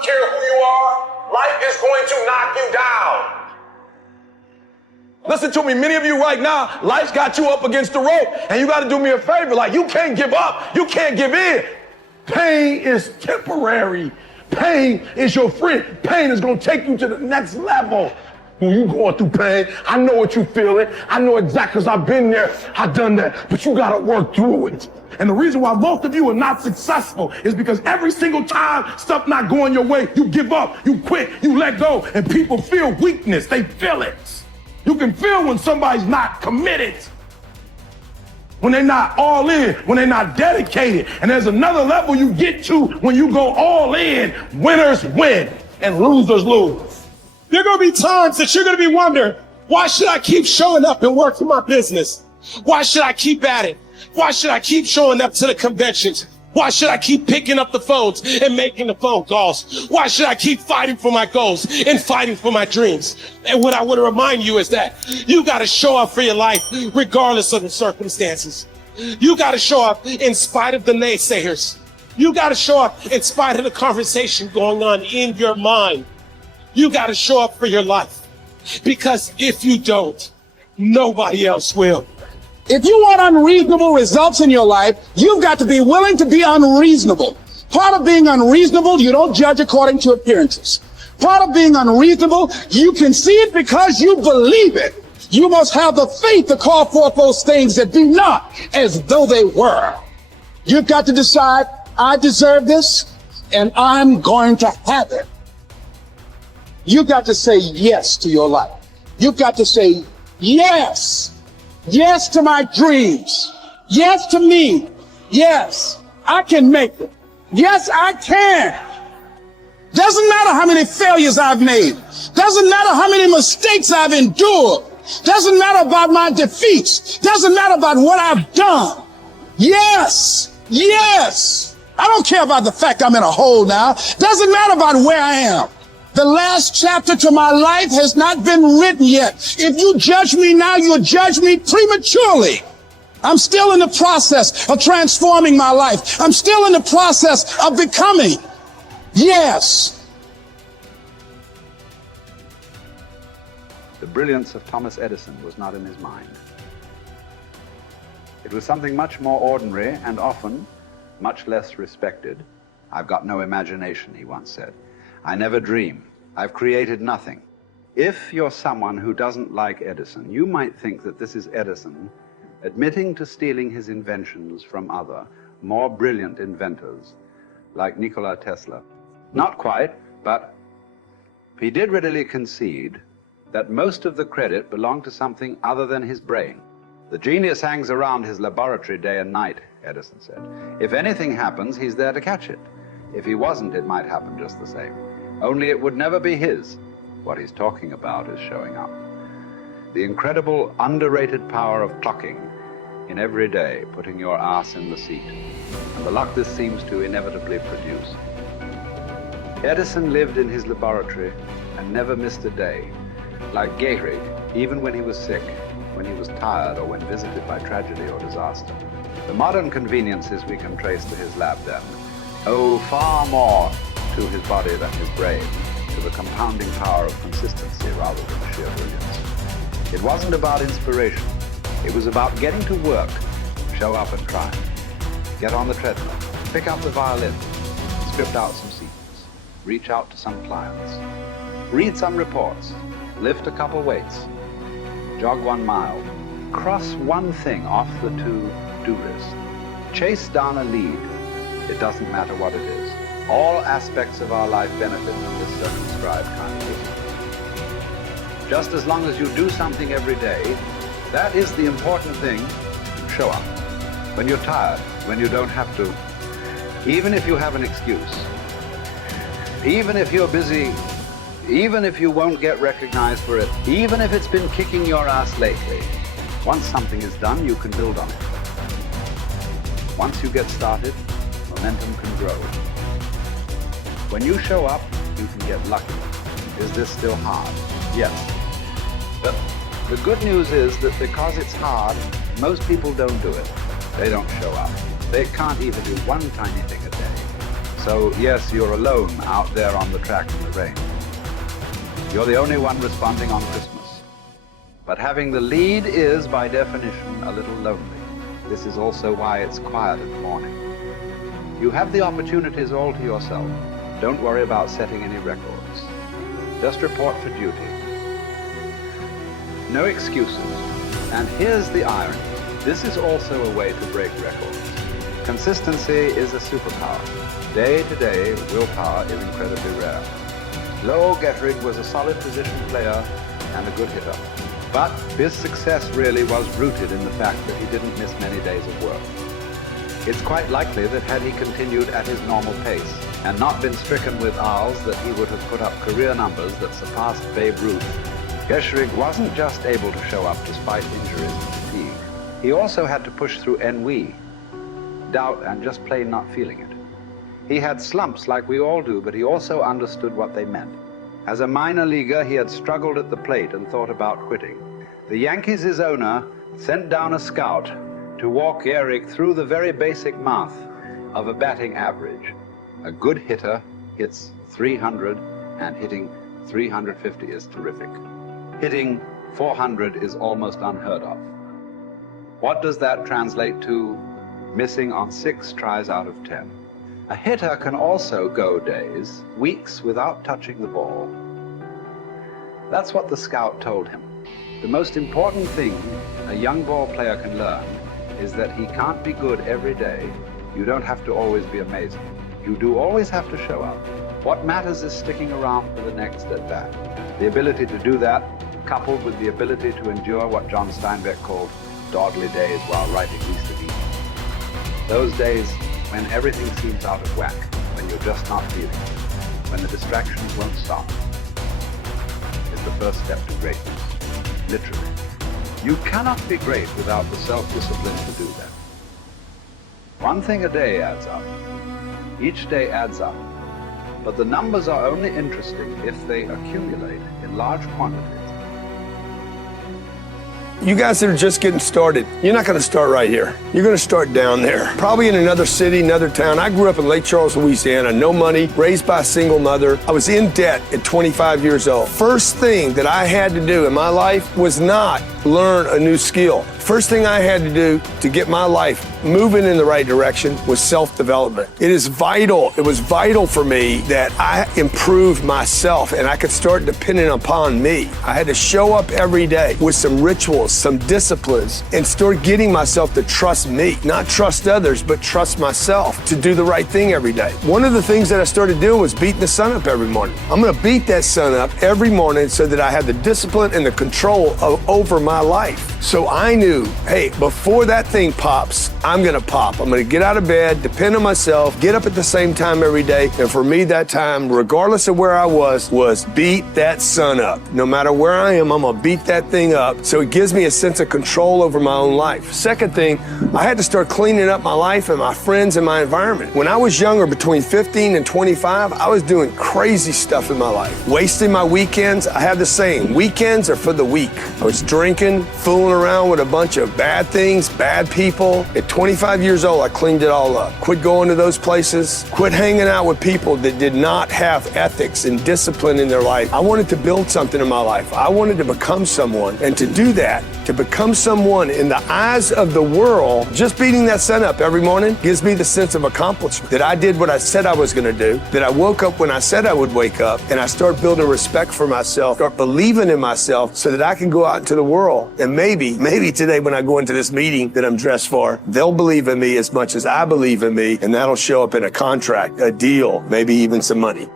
don't care who you are, life is going to knock you down. Listen to me, many of you right now, life's got you up against the rope, and you got to do me a favor. Like, you can't give up. You can't give in. Pain is temporary. Pain is your friend. Pain is going to take you to the next level. When you going through pain, I know what you're feeling. I know exactly, because I've been there. I've done that. But you got to work through it. And the reason why most of you are not successful is because every single time stuff not going your way, you give up, you quit, you let go, and people feel weakness. They feel it. You can feel when somebody's not committed, when they're not all in, when they're not dedicated. And there's another level you get to when you go all in. Winners win and losers lose. There are going to be times that you're going to be wondering, why should I keep showing up and working my business? Why should I keep at it? Why should I keep showing up to the conventions? Why should I keep picking up the phones and making the phone calls? Why should I keep fighting for my goals and fighting for my dreams? And what I want to remind you is that you got to show up for your life regardless of the circumstances. You got to show up in spite of the naysayers. You got to show up in spite of the conversation going on in your mind. You got to show up for your life, because if you don't, nobody else will. If you want unreasonable results in your life, you've got to be willing to be unreasonable. Part of being unreasonable, you don't judge according to appearances. Part of being unreasonable, you can see it because you believe it. You must have the faith to call forth those things that be not as though they were. You've got to decide, I deserve this, and I'm going to have it. You've got to say yes to your life. You've got to say yes. Yes to my dreams. Yes to me. Yes, I can make it. Yes, I can. Doesn't matter how many failures I've made. Doesn't matter how many mistakes I've endured. Doesn't matter about my defeats. Doesn't matter about what I've done. Yes, yes. I don't care about the fact I'm in a hole now. Doesn't matter about where I am. The last chapter to my life has not been written yet. If you judge me now, you'll judge me prematurely. I'm still in the process of transforming my life. I'm still in the process of becoming. Yes. The brilliance of Thomas Edison was not in his mind. It was something much more ordinary and often much less respected. "I've got no imagination," he once said. "I never dream. I've created nothing." If you're someone who doesn't like Edison, you might think that this is Edison admitting to stealing his inventions from other, more brilliant inventors, like Nikola Tesla. Not quite, but he did readily concede that most of the credit belonged to something other than his brain. "The genius hangs around his laboratory day and night," Edison said. "If anything happens, he's there to catch it. If he wasn't, it might happen just the same. Only it would never be his. What he's talking about is showing up." The incredible, underrated power of clocking in every day, putting your ass in the seat, and the luck this seems to inevitably produce. Edison lived in his laboratory and never missed a day. Like Gehrig, even when he was sick, when he was tired, or when visited by tragedy or disaster. The modern conveniences we can trace to his lab then owe far more to his body than his brain, to the compounding power of consistency rather than sheer brilliance. It wasn't about inspiration. It was about getting to work, show up and try. Get on the treadmill, pick up the violin, script out some sequence, reach out to some clients, read some reports, lift a couple weights, jog 1 mile, cross one thing off the to-do list, chase down a lead. It doesn't matter what it is. All aspects of our life benefit from this circumscribed kind of discipline. Just as long as you do something every day, that is the important thing. Show up. When you're tired, when you don't have to, even if you have an excuse, even if you're busy, even if you won't get recognized for it, even if it's been kicking your ass lately, once something is done, you can build on it. Once you get started, momentum can grow. When you show up, you can get lucky. Is this still hard? Yes. But the good news is that because it's hard, most people don't do it. They don't show up. They can't even do one tiny thing a day. So yes, you're alone out there on the track in the rain. You're the only one responding on Christmas. But having the lead is, by definition, a little lonely. This is also why it's quiet in the morning. You have the opportunities all to yourself. Don't worry about setting any records. Just report for duty. No excuses. And here's the irony. This is also a way to break records. Consistency is a superpower. Day to day, willpower is incredibly rare. Lowell Gettrig was a solid position player and a good hitter. But his success really was rooted in the fact that he didn't miss many days of work. It's quite likely that had he continued at his normal pace and not been stricken with R's, that he would have put up career numbers that surpassed Babe Ruth. Gettrig wasn't just able to show up despite injuries and fatigue. He also had to push through ennui, doubt, and just plain not feeling it. He had slumps like we all do, but he also understood what they meant. As a minor leaguer, he had struggled at the plate and thought about quitting. The Yankees' owner sent down a scout to walk Gehrig through the very basic math of a batting average. A good hitter hits 300, and hitting 350 is terrific. Hitting 400 is almost unheard of. What does that translate to? Missing on 6 tries out of 10. A hitter can also go days, weeks without touching the ball. That's what the scout told him. The most important thing a young ball player can learn is that he can't be good every day. You don't have to always be amazing. You do always have to show up. What matters is sticking around for the next at-bat. The ability to do that, coupled with the ability to endure what John Steinbeck called dogly days while writing Easter Eve. Those days when everything seems out of whack, when you're just not feeling it, when the distractions won't stop, is the first step to greatness, literally. You cannot be great without the self-discipline to do that. One thing a day adds up. Each day adds up. But the numbers are only interesting if they accumulate in large quantities. You guys that are just getting started, you're not going to start right here. You're going to start down there, probably in another city, another town. I grew up in Lake Charles, Louisiana, no money, raised by a single mother. I was in debt at 25 years old. First thing that I had to do in my life was not learn a new skill. First thing I had to do to get my life moving in the right direction was self-development. It is vital. It was vital for me that I improved myself and I could start depending upon me. I had to show up every day with some rituals, some disciplines, and start getting myself to trust me, not trust others, but trust myself to do the right thing every day. One of the things that I started doing was beating the sun up every morning. I'm going to beat that sun up every morning so that I have the discipline and the control over my life. So I knew, hey, before that thing pops, I'm going to pop. I'm going to get out of bed, depend on myself, get up at the same time every day. And for me, that time, regardless of where I was beat that sun up. No matter where I am, I'm going to beat that thing up. So it gives me a sense of control over my own life. Second thing, I had to start cleaning up my life and my friends and my environment. When I was younger, between 15 and 25, I was doing crazy stuff in my life. Wasting my weekends. I have the saying, weekends are for the weak. I was drinking, fooling around with a bunch of bad things, bad people. At 25 years old, I cleaned it all up. Quit going to those places. Quit hanging out with people that did not have ethics and discipline in their life. I wanted to build something in my life. I wanted to become someone. And to do that, to become someone in the eyes of the world, just beating that sun up every morning gives me the sense of accomplishment that I did what I said I was going to do, that I woke up when I said I would wake up, and I start building respect for myself, start believing in myself so that I can go out into the world. And maybe today when I go into this meeting that I'm dressed for, they'll believe in me as much as I believe in me, and that'll show up in a contract, a deal, maybe even some money.